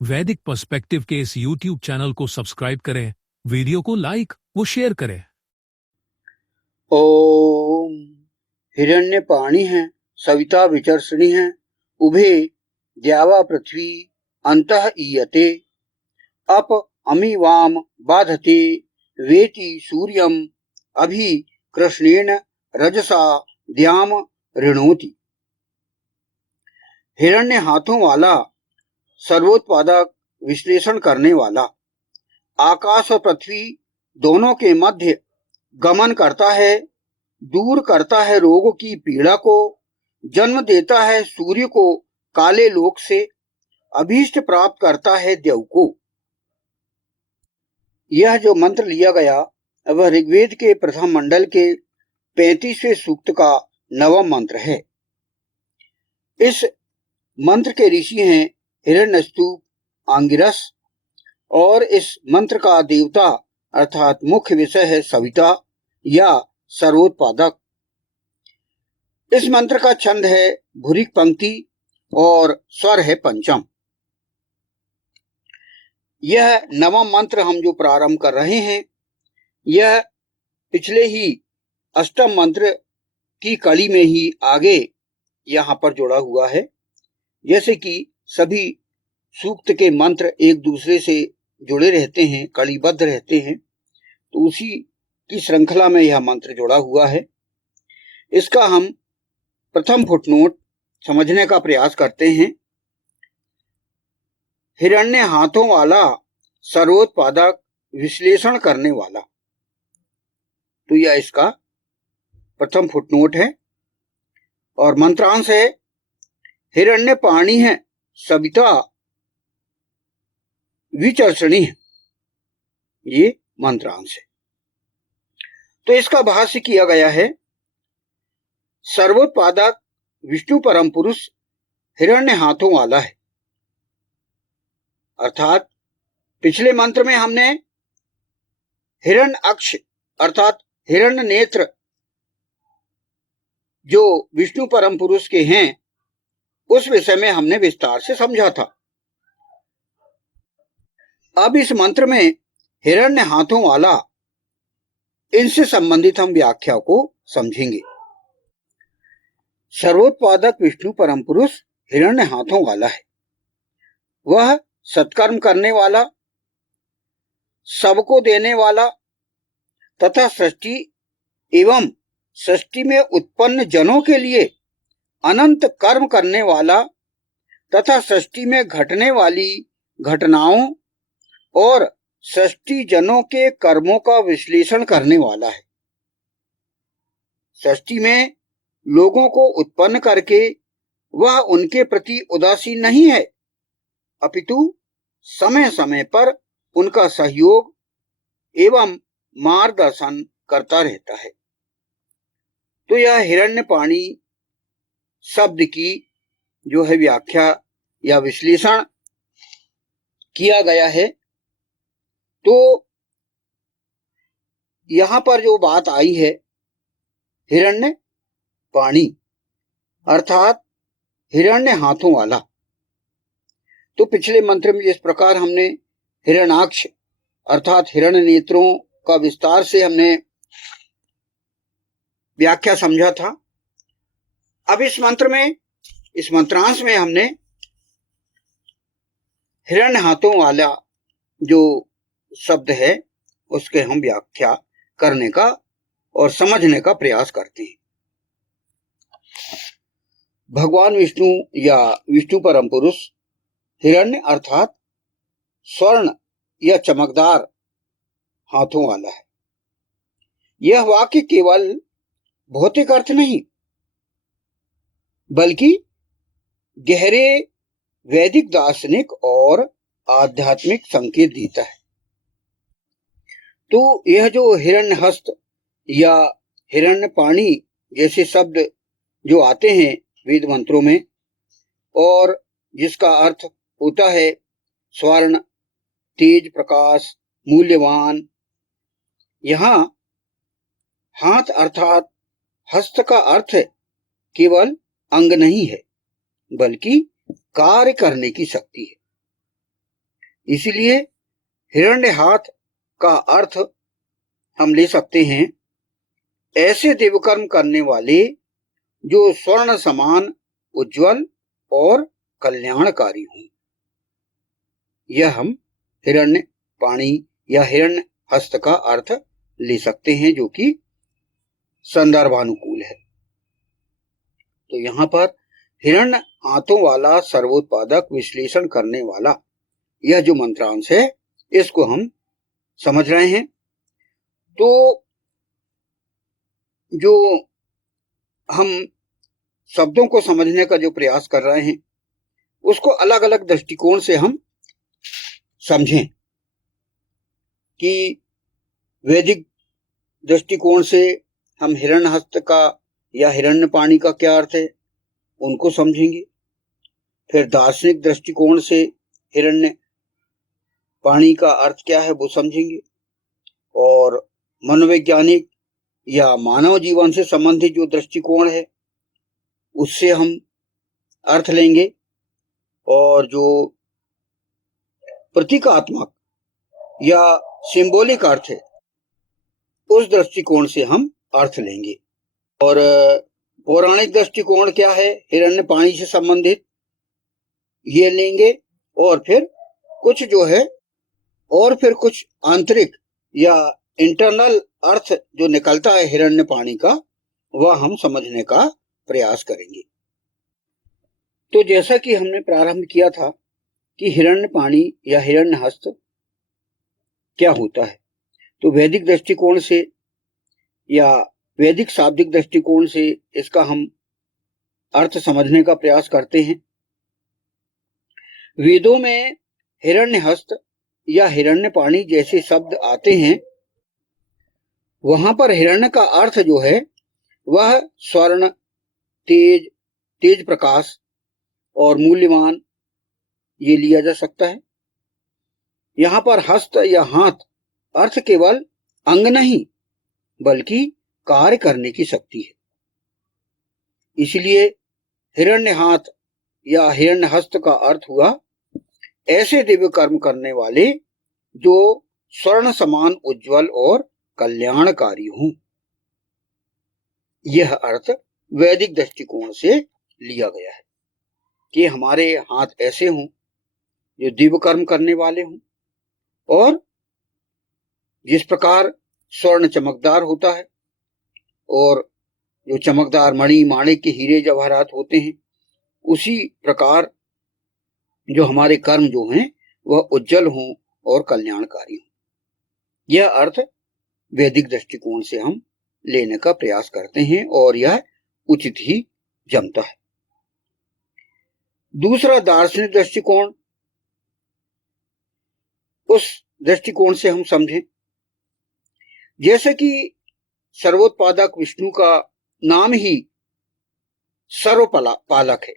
वैदिक पर्सपेक्टिव के इस YouTube चैनल को सब्सक्राइब करें, वीडियो को लाइक व शेयर करें। ओम हिरण्यपाणि हैं सविता विचर्षणि हैं उभे द्यावा पृथ्वी अंतः ईयते अप अमिवाम बाधते वेति सूर्यम अभि कृष्णेन रजसा द्याम ऋणोति। हिरण्य हाथों वाला, सर्वोत्पादक, विश्लेषण करने वाला, आकाश और पृथ्वी दोनों के मध्य गमन करता है, दूर करता है रोग की पीड़ा को, जन्म देता है सूर्य को काले लोक से, अभीष्ट प्राप्त करता है देव को। यह जो मंत्र लिया गया वह ऋग्वेद के प्रथम मंडल के 35वें सूक्त का 9वां मंत्र है। इस मंत्र के ऋषि हैं हिरण्यस्तुप, आंगिरस, और इस मंत्र का देवता अर्थात मुख्य विषय है सविता या सर्वोत्पादक। इस मंत्र का छंद है भूरिक पंक्ति और स्वर है पंचम। यह नवम मंत्र हम जो प्रारंभ कर रहे हैं यह पिछले ही अष्टम मंत्र की कड़ी में ही आगे यहाँ पर जुड़ा हुआ है। जैसे कि सभी सूक्त के मंत्र एक दूसरे से जुड़े रहते हैं, कड़ीबद्ध रहते हैं, तो उसी की श्रृंखला में यह मंत्र जुड़ा हुआ है। इसका हम प्रथम फुटनोट समझने का प्रयास करते हैं। हिरण्य हाथों वाला, सर्वोत्पादक, विश्लेषण करने वाला, तो यह इसका प्रथम फुटनोट है। और मंत्रांश है हिरण्यपाणि है सविता विचर्षणि है, ये मंत्रांश है। तो इसका भाष्य किया गया है सर्वोत्पादक विष्णु परम पुरुष हिरण्य हाथों वाला है। अर्थात पिछले मंत्र में हमने हिरण्य अक्ष अर्थात हिरण्य नेत्र जो विष्णु परम पुरुष के हैं उस विषय में हमने विस्तार से समझा था। अब इस मंत्र में हिरण्य हाथों वाला, इनसे संबंधित हम व्याख्या को समझेंगे। सर्वोत्पादक विष्णु परम पुरुष हिरण्य हाथों वाला है। वह सत्कर्म करने वाला, सबको देने वाला तथा सृष्टि एवं सृष्टि में उत्पन्न जनों के लिए अनंत कर्म करने वाला तथा सृष्टि में घटने वाली घटनाओं और सृष्टि जनों के कर्मों का विश्लेषण करने वाला है। सृष्टि में लोगों को उत्पन्न करके वह उनके प्रति उदासीन नहीं है, अपितु समय समय पर उनका सहयोग एवं मार्गदर्शन करता रहता है। तो यह हिरण्यपाणि शब्द की जो है व्याख्या या विश्लेषण किया गया है। तो यहां पर जो बात आई है हिरण्यपाणि अर्थात हिरण्य हाथों वाला, तो पिछले मंत्र में जिस प्रकार हमने हिरण्याक्ष अर्थात हिरण्य नेत्रों का विस्तार से हमने व्याख्या समझा था। अब इस मंत्र में, इस मंत्रांश में हमने हिरण्य हाथों वाला जो शब्द है उसके हम व्याख्या करने का और समझने का प्रयास करते हैं। भगवान विष्णु या विष्णु परम पुरुष हिरण्य अर्थात स्वर्ण या चमकदार हाथों वाला है। यह वाक्य केवल भौतिक अर्थ नहीं बल्कि गहरे वैदिक दार्शनिक और आध्यात्मिक संकेत देता है। तो यह जो हिरण्यहस्त या हिरण्यपाणि जैसे शब्द जो आते हैं वेद मंत्रों में और जिसका अर्थ होता है स्वर्ण, तेज, प्रकाश, मूल्यवान, यहाँ हाथ अर्थात हस्त का अर्थ केवल अंग नहीं है बल्कि कार्य करने की शक्ति है। इसलिए हिरण्य हाथ का अर्थ हम ले सकते हैं ऐसे देवकर्म करने वाले जो स्वर्ण समान उज्जवल और कल्याणकारी हों। यह हम हिरण्य पाणी या हिरण्य हस्त का अर्थ ले सकते हैं, जो कि संदर्भानुकूल है। तो यहाँ पर हिरण्य हाथों वाला सर्वोत्पादक विश्लेषण करने वाला यह जो मंत्रांश है, इसको हम समझ रहे हैं। तो जो हम शब्दों को समझने का जो प्रयास कर रहे हैं, उसको अलग अलग दृष्टिकोण से हम समझें कि वैदिक दृष्टिकोण से हम हिरण्यहस्त का या हिरण्यपाणी का क्या अर्थ है, उनको समझेंगे। फिर दार्शनिक दृष्टिकोण से हिरण्य पाणी का अर्थ क्या है वो समझेंगे, और मनोवैज्ञानिक या मानव जीवन से संबंधित जो दृष्टिकोण है उससे हम अर्थ लेंगे, और जो प्रतीकात्मक या सिंबॉलिक अर्थ है उस दृष्टिकोण से हम अर्थ लेंगे। और पौराणिक दृष्टिकोण क्या है हिरण्य पाणी से संबंधित, ये लेंगे। और फिर कुछ जो है, और फिर कुछ आंतरिक या इंटरनल अर्थ जो निकलता है हिरण्य पाणी का, वह हम समझने का प्रयास करेंगे। तो जैसा कि हमने प्रारंभ किया था कि हिरण्य पाणी या हिरण्य हस्त क्या होता है, तो वैदिक दृष्टिकोण से या वैदिक शाब्दिक दृष्टिकोण से इसका हम अर्थ समझने का प्रयास करते हैं। वेदों में हिरण्यहस्त या हिरण्यपाणी जैसे शब्द आते हैं, वहां पर हिरण्य का अर्थ जो है वह स्वर्ण, तेज, तेज प्रकाश और मूल्यवान ये लिया जा सकता है। यहां पर हस्त या हाथ अर्थ केवल अंग नहीं बल्कि कार्य करने की शक्ति है। इसलिए हिरण्य हाथ या हिरण्य हस्त का अर्थ हुआ ऐसे दिव्य कर्म करने वाले जो स्वर्ण समान उज्जवल और कल्याणकारी हों। यह अर्थ वैदिक दृष्टिकोण से लिया गया है कि हमारे हाथ ऐसे हों जो दिव्य कर्म करने वाले हों, और जिस प्रकार स्वर्ण चमकदार होता है और जो चमकदार मणि, माणिक के हीरे जवाहरात होते हैं, उसी प्रकार जो हमारे कर्म जो हैं वह उज्जवल हों और कल्याणकारी हों। यह अर्थ वैदिक दृष्टिकोण से हम लेने का प्रयास करते हैं, और यह उचित ही जमता है। दूसरा दार्शनिक दृष्टिकोण, उस दृष्टिकोण से हम समझें। जैसे कि सर्वोत्पादक विष्णु का नाम ही सर्वपालक है।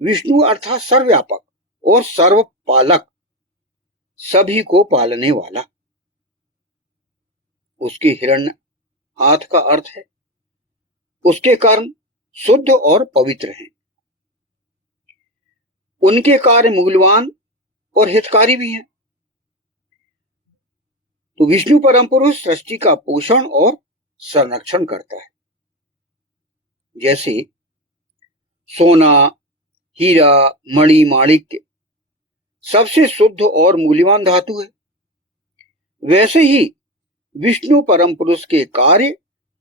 विष्णु अर्थात सर्वव्यापक और सर्वपालक, सभी को पालने वाला। उसके हिरण्य हाथ का अर्थ है उसके कर्म शुद्ध और पवित्र हैं, उनके कार्य मूल्यवान और हितकारी भी हैं। तो विष्णु परम पुरुष सृष्टि का पोषण और संरक्षण करता है। जैसे सोना, हीरा, मणि, माणिक्य सबसे शुद्ध और मूल्यवान धातु है, वैसे ही विष्णु परम पुरुष के कार्य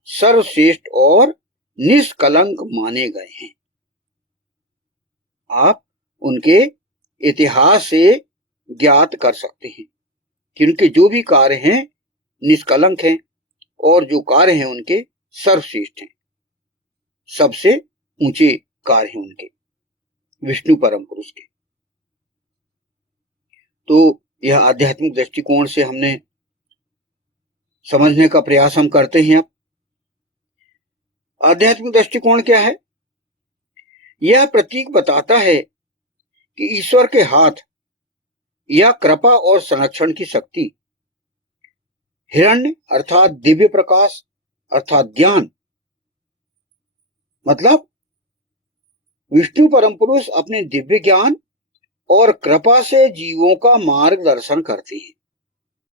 सर्वश्रेष्ठ और निष्कलंक माने गए हैं। आप उनके इतिहास से ज्ञात कर सकते हैं कि उनके जो भी कार्य हैं निष्कलंक हैं, और जो कार्य हैं उनके सर्वश्रेष्ठ हैं, सबसे ऊंचे कार्य हैं उनके, विष्णु परम पुरुष के। तो यह आध्यात्मिक दृष्टिकोण से हमने समझने का प्रयास हम करते हैं। अब आध्यात्मिक दृष्टिकोण क्या है? यह प्रतीक बताता है कि ईश्वर के हाथ या कृपा और संरक्षण की शक्ति हिरण्य अर्थात दिव्य प्रकाश अर्थात ज्ञान, मतलब विष्णु परम पुरुष अपने दिव्य ज्ञान और कृपा से जीवों का मार्गदर्शन करते हैं।